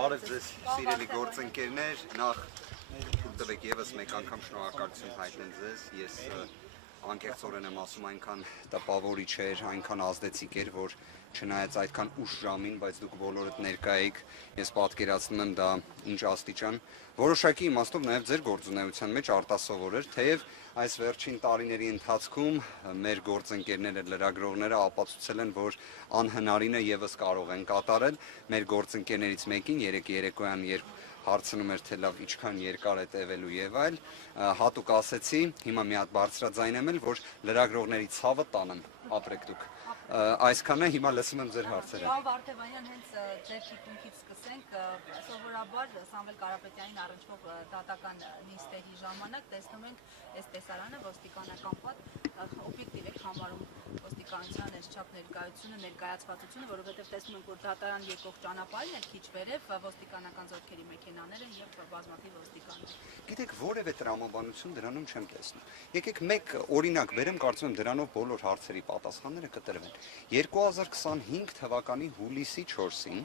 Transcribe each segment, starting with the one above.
Բարև ձեզ սիրելի գործընկերներ, նախ թույլ տվեք եւս մեկ անգամ շնորհակալություն հայտնել ձեզ, ես անկեղծորեն եմ ասում այնքան տպավորիչ էր, այնքան ազդեցիկ էր, որ չնայած այդքան ուշ ժամին, բայց դուք բոլորդ ներկա եք, ես պատկերացնում եմ դա ինչ աստիճան, որոշակի իմաստով նաև ձեր գործունեության մեջ արտասովոր էր, թեև այս վերջին տարիների ընթացքում մեր գործընկերները, լրագրողները ապացուցել են, որ անհնարինը եւս կարող են կատարել, մեր գործընկերներից մեկին երեկ երեկոյան, երբ հարցնում էր, թե լավ ինչքան երկար է տևելու եւ այլ, հատուկ ասեցի, հիմա մի հատ բարձրաձայն եմ էլ, որ լրագրողների ցավը տանեմ, ապրեք դուք։ Այսքանը հիմա լսում եմ ձեր հարցերը։ Պարոն Վարդևանյան, հենց ձեր թիկունքից սկսենք, սովորաբար Սամվել Կարապետյանին առնչվող դատական նիստերի ժամանակ տեսնում ենք այս տեսարանը ոստիկանական փակ, օբյեկտիվ եք համարում ոստիկանության այսչափ ներկայությունը, ներկայացվածությունը, որովհետև տեսնում ենք, որ դատարան եկող ճանապարհին էլ քիչ վերև ոստիկանական զորքերի մեքենաներ են եւ բազմաթիվ ոստիկաններ։ Գիտեք, որևէ տրամաբանություն դրանում չեմ տեսնում։ Եկեք մեկ օրինակ բերեմ, կարծում եմ դրանով բոլոր հարցերի պատասխանները կտրվեն։ 2025 թվականի հուլիսի 4-ին,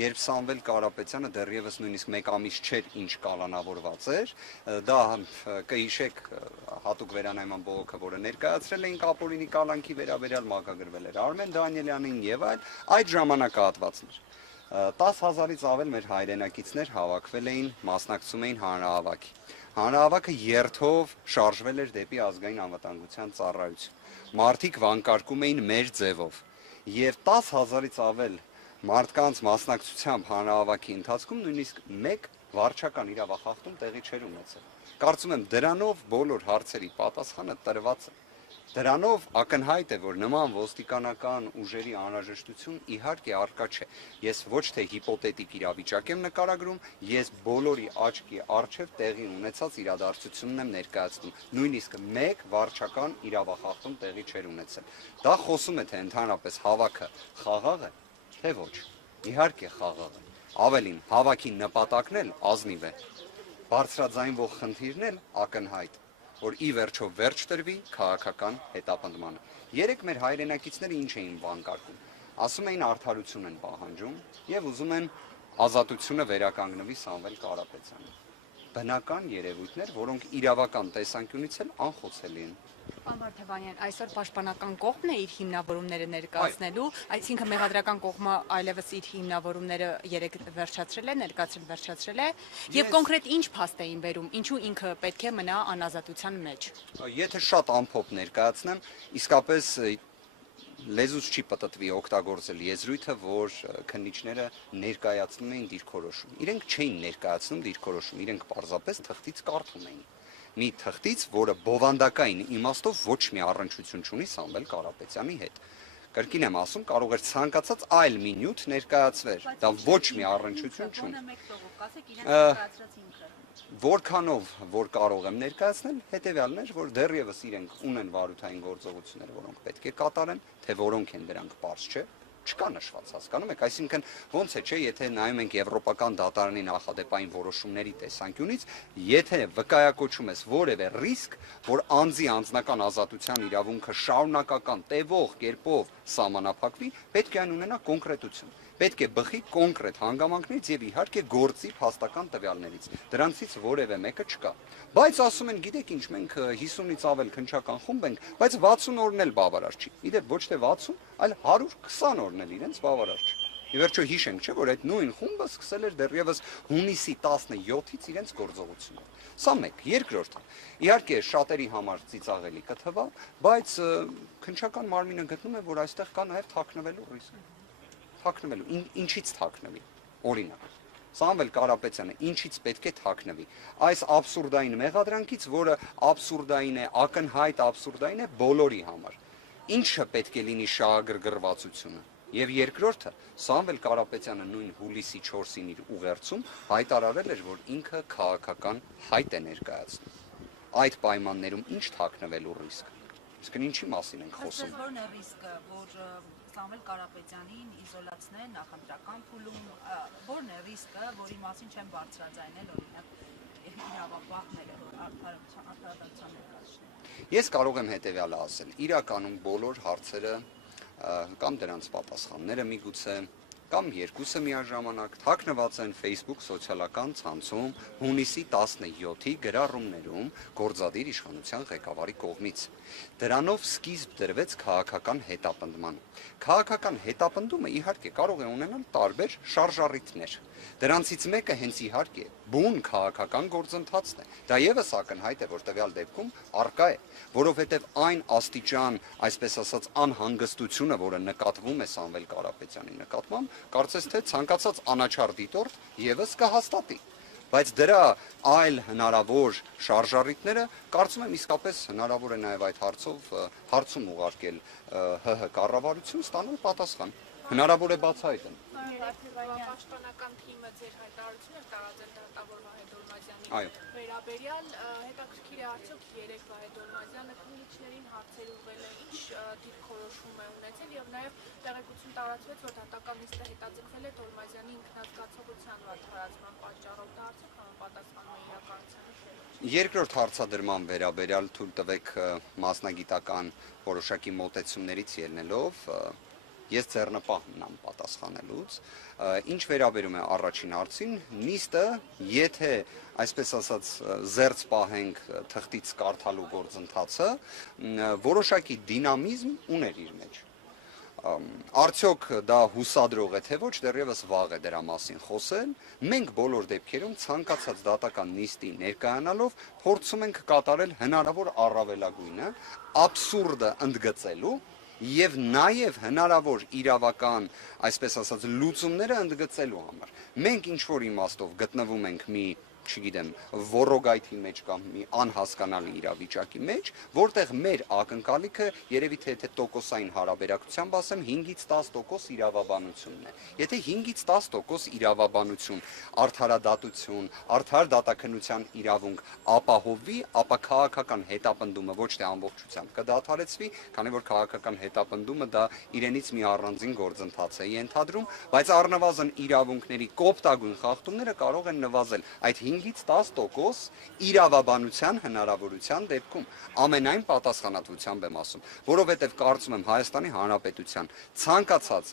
երբ Սամվել Կարապետյանը դեռևս նույնիսկ մեկ ամիս չէր ինչ կալանավորված էր, դա կհիշեք հատուկ վերանայման բողոքը, որը ներկայացրել էին ապօրինի կալանքի վերաբերյալ մակագրվել էր Արմեն Դանիելյանին եւ այլ, այդ ժամանակահատվածներ 10,000-ից ավել մեր հայրենակիցներ հավաքվել էին, մասնակցում էին հանրահավաքի։ Հանրահավաքը երթով շարժվել էր դեպի ազգային անվտանգության ծառայություն։ Մարդիկ վանկարկում էին մեր ձևով եւ 10,000-ից ավել մարդկանց մասնակցությամբ հանրահավաքի ընթացքում նույնիսկ մեկ վարչական իրավախախտում տեղի չէր ունեցել։ Կարծում եմ դրանով բոլոր հարցերի պատասխանը տրված է։ Դրանով ակնհայտ է, որ նման ոստիկանական ուժերի անհրաժեշտություն իհարկե առկա չէ։ Ես ոչ թե հիպոթետիկ իրավիճակ եմ նկարագրում, ես բոլորի աչքի առջև տեղի ունեցած իրադարձությունն եմ ներկայացնում։ Նույնիսկ մեկ վարչական իրավախախտում տեղի չէր ունեցել։ Դա խոսում է, թե ընդհանրապես հավաքը խաղաղ է, թե ոչ։ Իհարկե խաղաղ է։ Ավելին, հավաքի նպատակն էլ ազնիվ է։ Բարձրաձայնվող խնդիրն էլ ակնհայտ, որ ի վերջո վերջ տրվի քաղաքական հետապնդմանը։ Երեք մեր հայրենակիցները ինչ էին վանկարկում։ Ասում էին արդարություն են պահանջում եւ ուզում են ազատությունը վերականգնվի Սամվել Կարապետյանին։ Բնական երևույթներ, որոնք իրավական տեսանկյունից էլ անխոցելի են։ Պարոն Վարդևանյան, այսօր պաշտպանական կողմն է իր հիմնավորումները ներկայացնելու, այսինքն մեղադրական կողմը այլևս իր հիմնավորումները երեք վերջացրել է, եւ կոնկրետ ինչ փաստ էին բերում, ինչու ինքը պետք է մնա անազատության մեջ։ Եթե շատ ամփոփ ներկայացնեմ, իսկապես լեզուց չի պտտվի օգտագործել եզրույթը, որ քննիչները ներկայացնում էին դիրքորոշում։ Իրենք չէին ներկայացնում դիրքորոշում, իրենք պարզապես թղթից կարդում էին։ Մի թղթից, որը բովանդակային իմաստով ոչ մի առնչություն չունի Սամվել Կարապետյանի հետ։ Կրկին եմ ասում, կարող էր ցանկացած այլ մի նյութ ներկայացվեր, դա ոչ մի առնչություն չունի։ Որքանով որ կարող եմ ներկայացնել, հետևյալն էր, որ դեռևս իրենք ունեն վարութային գործողություններ, որոնք պետք է կատարեն, թե որոնք են դրանք պարզ չէ, չկա նշված, հասկանում եք, այսինքն ոնց է, չէ, եթե նայում ենք եվրոպական դատարանի նախադեպային որոշումների տեսանկյունից, եթե վկայակոչում ես որևէ ռիսկ, որ անձի անձնական ազատության իրավունքը շարունակական տևող կերպով սահմանափակվի, պետք է այն ունենա կոնկրետություն։ Պետք է բխի կոնկրետ հանգամանքներից եւ իհարկե գործի փաստական տվյալներից։ Դրանցից որևէ մեկը չկա։ Բայց ասում են, գիտեք ինչ, մենք 50-ից ավել քննչական խումբ ենք, բայց 60 օրն էլ բավարար չի։ Իդեպ ոչ թե 60, այլ 120 օրն էլ իրենց բավարար չի։ Ի վերջո հիշենք, չէ, որ այդ նույն խումբը սկսել էր դեռևս հունիսի 17-ից իրենց գործողությունը։ Սա մեկ, երկրորդը։ Իհարկե շատերի համար ծիծաղելի կթվա, բայց քննչական մարմինը գտնում է, որ այստեղ կա նաև թաքնվելու ռիսկ։ Թաքնվելու, ինչից թաքնվի, օրինակ, Սամվել Կարապետյանը ինչից պետք է թաքնվի, այս աբսուրդային մեղադրանքից, որը աբսուրդային է, ակնհայտ աբսուրդային է բոլորի համար, ինչը պետք է լինի շահագրգռվածությունը, եւ երկրորդը, Սամվել Կարապետյանը նույն հուլիսի 4-ին իր ուղերձում հայտարարել էր, որ ինքը քաղաքական հայտ է ներկայացնում, այդ պայմաններում ինչ թաքնվելու ռիսկ, իսկ ինչի մասին ենք խոսում։ Որն է ռիսկը, որ Սամվել Կարապետյանին իզոլացնեն նախընտրական փուլում, որն է ռիսկը, որի մասին չեն բարձրաձայնել օրինակ իրավապահները, արդարադատության ներկայացուցիչները։ Ես կարող եմ հետևյալը ասել, իրականում բոլոր հարցերը կամ դրանց պատասխանները միգուցե կամ երկուսը միաժամանակ թաքնված են Facebook սոցիալական ցանցում հունիսի 17-ի գրառումներում գործադիր իշխանության ղեկավարի կողմից։ Դրանով սկիզբ դրվեց քաղաքական հետապնդման։ Քաղաքական հետապնդումը իհարկե կարող է ունենալ տարբեր շարժառիթներ։ Դրանցից մեկը հենց իհարկե բուն քաղաքական գործընթացն է։ Դա եւս ակնհայտ է, որ տվյալ դեպքում արկա է, որովհետև այն աստիճան, այսպես ասած, անհանգստությունը, որը նկատվում է Սամվել Կարապետյանի նկատմամբ, կարծես թե ցանկացած անաչառ դիտորդ եւս կհաստատի։ Բայց դրա այլ հնարավոր շարժառիթները կարծում եմ իսկապես հնարավոր է նաև այդ հարցում ուղարկել ՀՀ կառավարություն ստանալ պատասխան։ Հնարավոր է բացահայտել։ Պաշտպանական թիմը ձեր հայտարարությունը տարածել դատավոր Վահե Դոլմազյանի վերաբերյալ հետաքրքիր է արդյոք երեք Վահե Դոլմազյանը քննիչներին հարցեր ուղղել է, ինչ դիրքորոշում է ունեցել եւ նաեւ տեղեկություն տարածվեց, որ դատական նիստը հետաձգվել է Դոլմազյանի ինքնազգացողության վատթարացման պատճառով, դա արդյոք համապատասխանում է իրականությանը։ Երկրորդ հարցադրման վերաբերյալ թույլ տվեք մասնագիտական որոշակի մոտեցումներից ելնելով ես ձեռնպահ մնամ պատասխանելուց, ինչ վերաբերում է առաջին հարցին, նիստը, եթե այսպես ասած զերծ պահենք թղթից կարդալու գործընթացը, որոշակի դինամիզմ ուներ իր մեջ։ Արդյոք դա հուսադրող է թե ոչ, դեռևս վաղ է դրա մասին խոսել, մենք բոլոր դեպքերում ցանկացած դատական նիստի ներկայանալով փորձում ենք կատարել հնարավոր առավելագույնը, աբսուրդը ընդգծելու եւ նաեւ հնարավոր իրավական, այսպես ասած, լուծումները ընդգծելու համար։ Մենք ինչ որ իմաստով գտնվում ենք մի, չգիտեմ, ոռոգայթի մեջ կամ մի անհասկանալի իրավիճակի մեջ, որտեղ մեր ակնկալիքը երևի թե տոկոսային հարաբերակցությամբ ասեմ 5-ից 10% իրավաբանությունն է։ Եթե 5-ից 10% իրավաբանություն, արդարադատություն, արդար դատաքննության իրավունք ապահովվի, ապա քաղաքական հետապնդումը ոչ թե ամբողջությամբ կդադարեցվի, քանի որ քաղաքական հետապնդումը դա իրենից մի առանձին գործընթաց է ենթադրում, բայց առնվազն իրավունքների կոպտագույն խախտումները կարող են նվազել այդ 5-ից 10% իրավաբանության հնարավորության դեպքում, ամենայն պատասխանատվությամբ եմ ասում, որովհետև կարծում եմ Հայաստանի Հանրապետության ցանկացած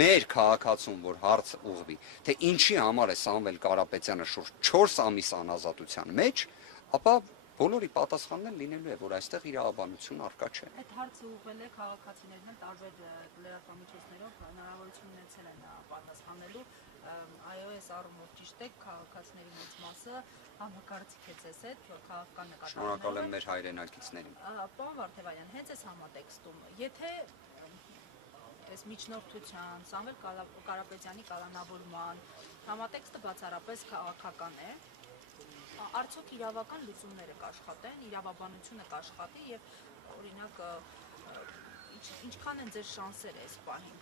մեր քաղաքացուն, որ հարց ուղղվի, թե ինչի համար է Սամվել Կարապետյանը շուրջ 4 ամիս անազատության մեջ, ապա բոլորի պատասխանն լինելու է, որ այստեղ իրավաբանություն առկա չէ։ Այդ հարցը ուղղվել է քաղաքացիներին տարբեր լրատվամիջոցներով հնարավորություն ունեցել են պատասխանելու, այո, այս առումով ճիշտ է, քաղաքացիների մեծ մասը համակարծիք է ձեզ հետ, քաղաքական նկատառումներով։ Շնորհակալ եմ մեր հայրենակիցներին։ Պարոն Վարդևանյան, հենց այս համատեքստում, եթե այս միջնորդության, Սամվել Կարապետյանի կալանավորման համատեքստը բացառապես քաղաքական է, արդյոք իրավական լուծումները կաշխատեն, իրավաբանությունը կաշխատի եւ օրինակ ինչքան են ձեր շանսերը այս պահին։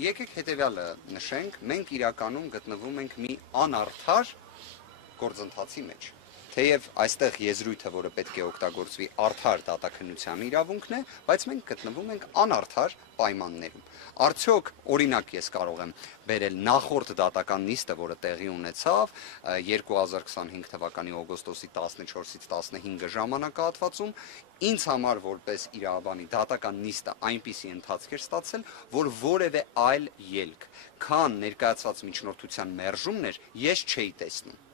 Եկեք հետևյալը նշենք, մենք իրականում գտնվում ենք մի անարդար գործընթացի մեջ։ Թեև այստեղ եզրույթը, որը պետք է օգտագործվի արդար դատաքննության իրավունքն է, բայց մենք գտնվում ենք անարդար պայմաններում։ Արդյոք, օրինակ ես կարող եմ բերել նախորդ դատական նիստը, որը տեղի ունեցավ 2025 թվականի օգոստոսի 14-ից 15 ժամանակահատվածում, ինձ համար որպես իրավաբանի դատական նիստը այնպիսի ընթացք էր ստացել, որ որևէ այլ ելք, քան ներկայացված միջնորդության մերժումներ, ես չէի տեսնում։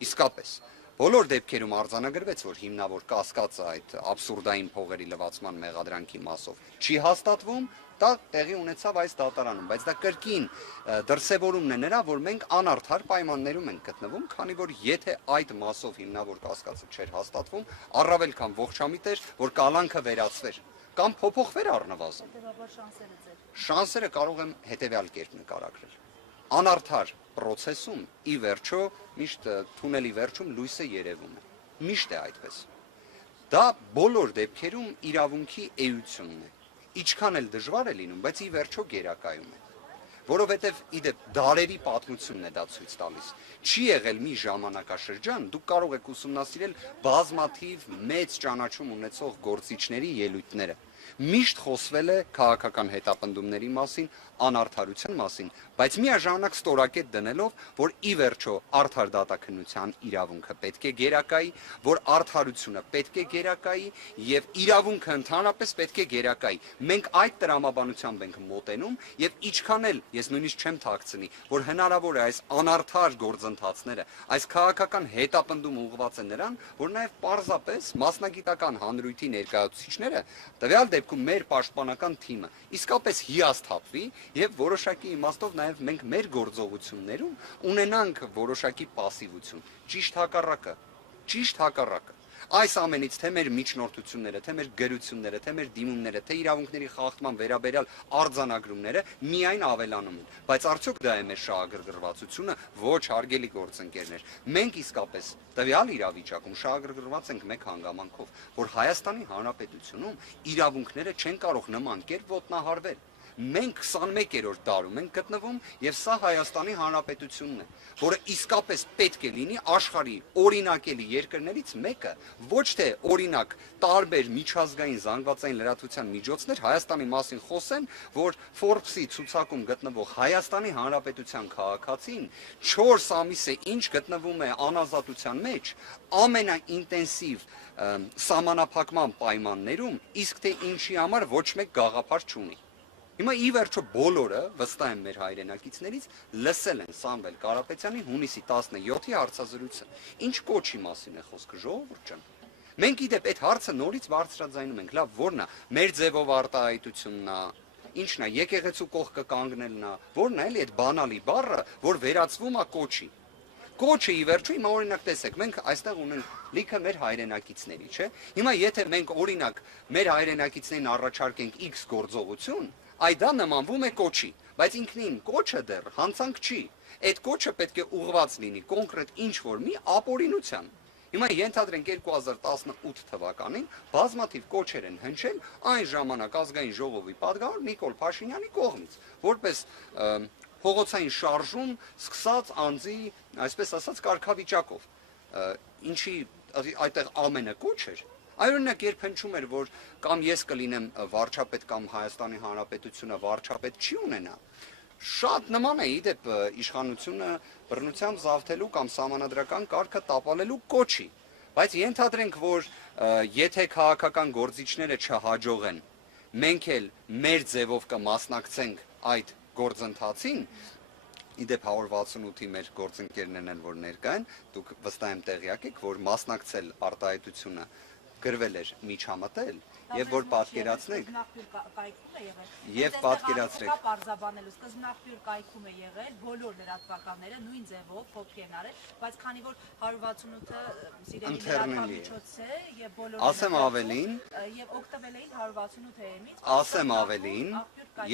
Իսկապես բոլոր դեպքերում արձանագրվեց, որ հիմնավոր կասկածը այդ աբսուրդային փողերի լվացման մեղադրանքի մասով չի հաստատվում, դա տեղի ունեցավ այս դատարանում, բայց դա կրկին դրսևորումն է նրա, որ մենք անարդար պայմաններում ենք գտնվում, քանի որ եթե այդ մասով հիմնավոր կասկածը չէր հաստատվում, առավել քան ողջամիտ էր, որ կալանքը վերացվեր կամ փոփոխվեր առնվազն։ Հետևաբար շանսերը ձեր։ Շանսերը կարող եմ հետևյալ կերպ նկարագրել։ Անարդար պրոցեսում ի վերջո միշտ թունելի վերջում լույսը երևում է։ Միշտ է այդպես։ Դա բոլոր դեպքերում իրավունքի էությունն է։ Ինչքան էլ դժվար է լինում, բայց ի վերջո գերակայում է։ Որովհետև իդեպ դարերի պատմությունն է դա ցույց տալիս։ Չի եղել մի ժամանակաշրջան, դուք կարող եք ուսումնասիրել բազմաթիվ մեծ ճանաչում ունեցող գործիչների ելույթները։ Միշտ խոսվել է քաղաքական հետապնդումների մասին, անարդարության մասին, բայց միաժամանակ ստորակետ դնելով, որ ի վերջո արդար դատաքննության իրավունքը պետք է գերակայի, որ արդարությունը պետք է գերակայի եւ իրավունքը ընդհանրապես պետք է գերակայի։ Մենք այդ տրամաբանությամբ ենք մոտենում եւ ինչքան էլ ես նույնիսկ չեմ թաքցնի, որ հնարավոր է այս անարդար գործընթացները, այս քաղաքական հետապնդումը ուղղված է նրան, որ նաև պարզապես մասնագիտական հանրույթի ներկայացուցիչները, տվյալ դեպքում մեր պաշտպանական թիմը, իսկապես հիասթափվի եւ որոշակի իմաստով նաև մենք մեր գործողություններում ունենանք որոշակի пассивություն, ճիշտ հակառակը։ Այս ամենից թե մեր միջնորդությունները, թե մեր գրությունները, թե մեր դիմումները, թե իրավունքների խախտման վերաբերյալ արձանագրումները միայն ավելանում են, բայց արդյոք դա է մեր շահագրգռվածությունը, ոչ հարգելի գործընկերներ։ Մենք իսկապես տվյալ իրավիճակում շահագրգռված ենք մեկ հանգամանքով, որ Հայաստանի Հանրապետությունում իրավունքները չեն կարող նման կերպ ոտնահարվել։ Մենք 21-րդ դարում ենք գտնվում եւ սա Հայաստանի Հանրապետությունն է, որը իսկապես պետք է լինի աշխարհի օրինակելի երկրներից մեկը, ոչ թե օրինակ տարբեր միջազգային զանգվածային լրատվության միջոցներ Հայաստանի մասին խոսեն, որ Forbes-ի ցուցակում գտնվող Հայաստանի Հանրապետության քաղաքացին 4 ամիս է ինչ գտնվում է անազատության մեջ, ամենաինտենսիվ սահմանափակման պայմաններում, իսկ թե ինչի համար ոչ մեկ գաղափար չունի։ Հիմա ի վերջո բոլորը, վստահ եմ մեր հայրենակիցներից, լսել են Սամվել Կարապետյանի հունիսի 17-ի հարցազրույցը։ Ինչ կոչի մասին է խոսքը, ժողովուրդ ջան։ Մենք իդեպ այդ հարցը նորից բարձրաձայնում ենք, լավ, որն է, մեր ձևով արտահայտությունն է, ինչն է, եկեղեցու կողքը կանգնելն է, որն է էլի այդ բանալի բառը, որ վերածվում է կոչի։ Կոչը ի վերջո հիմա օրինակ տեսեք, մենք այստեղ ունենք լիքը մեր հայրենակիցների, չէ՞։ Հիմա եթե մենք օրինակ մեր հայրենակիցներին առաջարկենք X գործողություն, այ դա նմանվում է կոչի, բայց ինքնին կոչը դեռ հանցանք չի։ Այդ կոչը պետք է ուղղված լինի կոնկրետ ինչ-որ մի ապօրինության։ Հիմա ենթադրենք 2018 թվականին բազմաթիվ կոչեր են հնչել այն ժամանակ ազգային ժողովի պատգամավոր Նիկոլ Փաշինյանի կողմից, որպես փողոցային շարժում սկսած անձի, այսպես ասած, կարգավիճակով, ինչի այդտեղ ամենը կոչ էր։ Այօրինակ երբ հնչում էր, որ կամ ես կլինեմ վարչապետ կամ Հայաստանի Հանրապետությունը վարչապետ չի ունենա, շատ նման է իդեպ իշխանությունը բռնությամբ զավթելու կամ սահմանադրական կարգը տապալելու կոչի, բայց ենթադրենք, որ եթե քաղաքական գործիչները չհաջողեն, մենք էլ մեր ձևով կմասնակցենք այդ գործընթացին, իդեպ 168-ի մեր գործընկերներն են, որ ներկա են, դուք վստահ եմ տեղյակ եք, որ մասնակցել արտահայտությունը գրվել էր միջամտել եւ որ պատկերացնեք եւ պատկերացրեք պարզաբանելու սկզբնաղբյուր կայքում է եղել բոլոր լրատվականները նույն ձևով փոքր են արել, բայց քանի որ 168-ը սիրելի լրատվամիջոց է եւ բոլորը ասեմ ավելին եւ օգտվել էին 168-ից ասեմ ավելին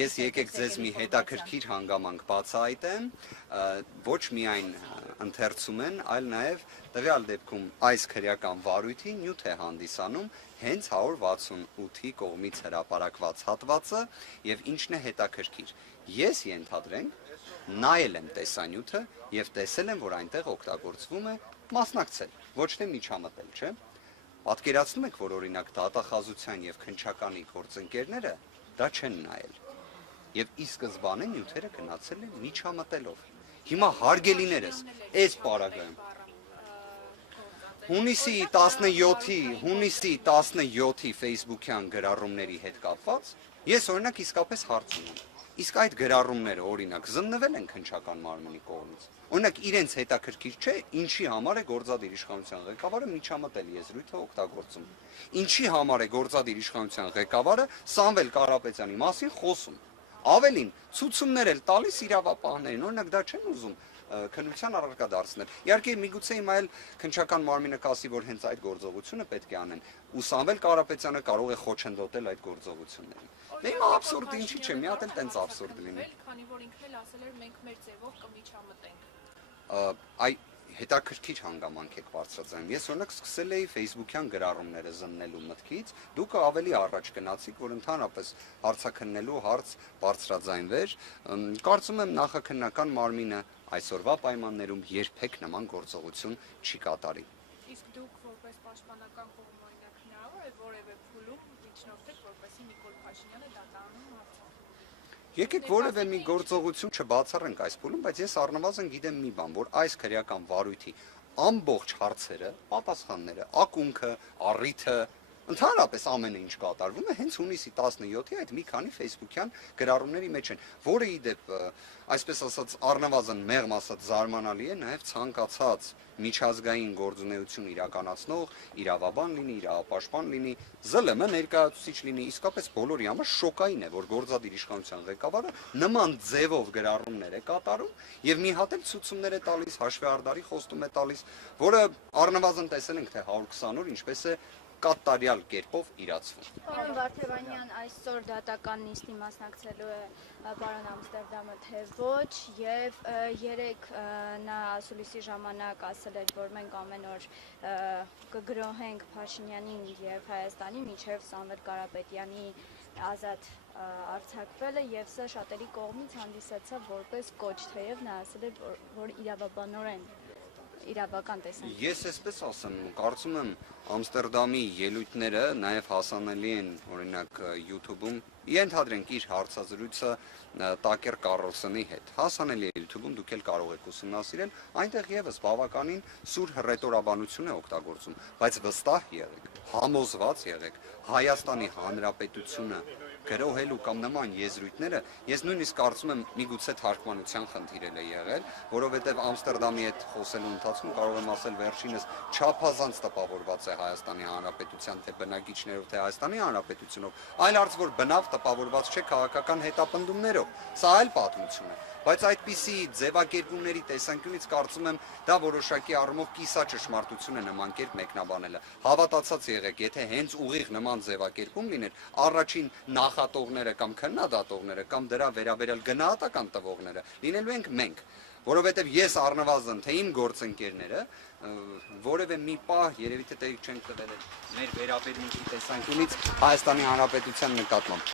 ես եկեք ձեզ մի հետաքրքիր հանգամանք բացահայտեմ ոչ միայն ընթերցում են, այլ նաև տվյալ դեպքում այս քրեական վարույթի նյութ է հանդիսանում հենց 168-ի կողմից հրապարակված հատվածը եւ ինչն է հետաքրքիր։ Ես ենթադրենք նայել եմ տեսանյութը եւ տեսել եմ, որ այնտեղ օգտագործվում է մասնակցել, ոչ թե միջամտել, չէ՞։ Պատկերացնում եք, որ օրինակ դատախազության եւ քննչականի գործընկերները դա չեն նայել։ Եւ ի սկզբանե նյութերը գնացել են միջամտելով։ Հիմա հարգելիներս, այս պարագայում հունիսի 17-ի Facebook-յան գրառումների հետ կապված ես օրինակ իսկապես հարց ունեմ։ Իսկ այդ գրառումները օրինակ զննվել են քննչական մարմնի կողմից։ Օրինակ իրենց հետաքրքիր չէ, ինչի համար է գործադիր իշխանության ղեկավարը միջամտել եզրույթը օգտագործում։ Ինչի համար է գործադիր իշխանության ղեկավարը Սամվել Կարապետյանի մասին խոսում։ Ավելին, ցուցումներ էլ տալիս իրավապահներին, օրինակ դա չեն ուզում քննության առարկա դարձնել։ Իհարկե միգուցե հիմա էլ քննչական մարմինը կասի, որ հենց այդ գործողությունը պետք է անեն, ու Սամվել Կարապետյանը կարող է խոչընդոտել այդ գործողություններին։ Դե հիմա աբսուրդ ինչի՞ չէ, մի հատ էլ տենց աբսուրդ լինի։ Քանի որ ինքն էլ ասել էր մենք մեր ձևով կմիջամտենք։ Այ հետաքրքիր հանգամանք եք բարձրացնում։ Ես օրինակ սկսել էի Facebook-յան գրառումները զննելու մտքից, դուք ավելի առաջ գնացիք, որ ընդհանրապես հարցաքննելու հարց բարձրաձայնվեր։ Կարծում եմ նախաքննական մարմինը այսօրվա պայմաններում երբեք նման գործողություն չի կատարի։ Իսկ դուք որպես պաշտպանական կողմ օրինակ հնարավոր է որևէ փուլում միջնորդեք, որպեսզի Նիկոլ Փաշինյանը դատանում հարցը։ Եկեք որևէ մի գործողություն չբացառենք այս փուլում, բայց ես առնվազն գիտեմ մի բան, որ այս քրեական վարույթի ամբողջ հարցերը, պատասխանները, ակունքը, առիթը Ընդհանրապես ամեն ինչ կատարվում է հենց հունիսի 17-ի այդ մի քանի Facebook-յան գրառումների մեջ են, որը ի դեպ, այսպես ասած, առնվազն մեղմ ասած զարմանալի է նաև ցանկացած միջազգային գործունեություն իրականացնող, իրավաբան լինի, իրավապաշտպան լինի, ԶԼՄ ներկայացուցիչ լինի, իսկապես բոլորի համար շոկային է, որ գործադիր իշխանության ղեկավարը նման ձևով գրառումներ է կատարում եւ մի հատ էլ ցուցումներ է տալիս, հաշվեհարդարի խոստում է տալիս, որը առնվազն տեսել ենք թե 120 օր ինչպես է կատարյալ կերպով իրացվում։ Պարոն Վարդևանյան, այսօր դատական նիստի մասնակցելու է պարոն Ամստերդամը թե ոչ, եւ երեք նա ասուլիսի ժամանակ ասել էր, որ մենք ամեն օր կգրոհենք Փաշինյանին եւ Հայաստանին մինչեւ Սամվել Կարապետյանի ազատ արձակվելը, եւ սա շատերի կողմից հանդիսացավ որպես կոչ, թեև նա ասել էր, որ իրավաբանորեն իրավական տեսանկյունից։ Ես այսպես ասեմ, կարծում եմ Ամստերդամի ելույթները նաև հասանելի են, օրինակ YouTube-ում, ենթադրենք իր հարցազրույցը Տակեր Կարլսոնի հետ։ Հասանելի է YouTube-ում, դուք էլ կարող եք ուսումնասիրել, այնտեղ եւս բավականին սուր հռետորաբանություն է օգտագործում, բայց վստահ եղեք, համոզված եղեք, Հայաստանի Հանրապետությունը գրոհելու կամ նման եզրույթները, ես նույնիսկ կարծում եմ միգուցե թարգմանության խնդիր է եղել, որովհետև Ամստերդամի հետ խոսելու ընթացքում կարող եմ ասել վերջինս չափազանց տպավորված է Հայաստանի Հանրապետության թե բնակիչներով, թե Հայաստանի Հանրապետությունով, այլ արծ որ բնավ տպավորված չէ քաղաքական հետապնդումներով, սա այլ պատմություն է, բայց այդպիսի ձևակերպումների տեսանկյունից կարծում եմ դա որոշակի առումով կիսաճշմարտություն է նման կերպ մեկնաբանելը, հավատացած եղեք, եթե հենց ուղիղ նման ձևակերպում լիներ, առաջին նախատողները կամ քննադատողները կամ դրա վերաբերյալ գնահատական տվողները լինելու ենք մենք, որովհետև ես առնվազն թե իմ գործընկերները որևէ մի պահ երևի թե տեղիք չենք տվել մեր վերաբերմունքի տեսանկյունից Հայաստանի Հանրապետության նկատմամբ։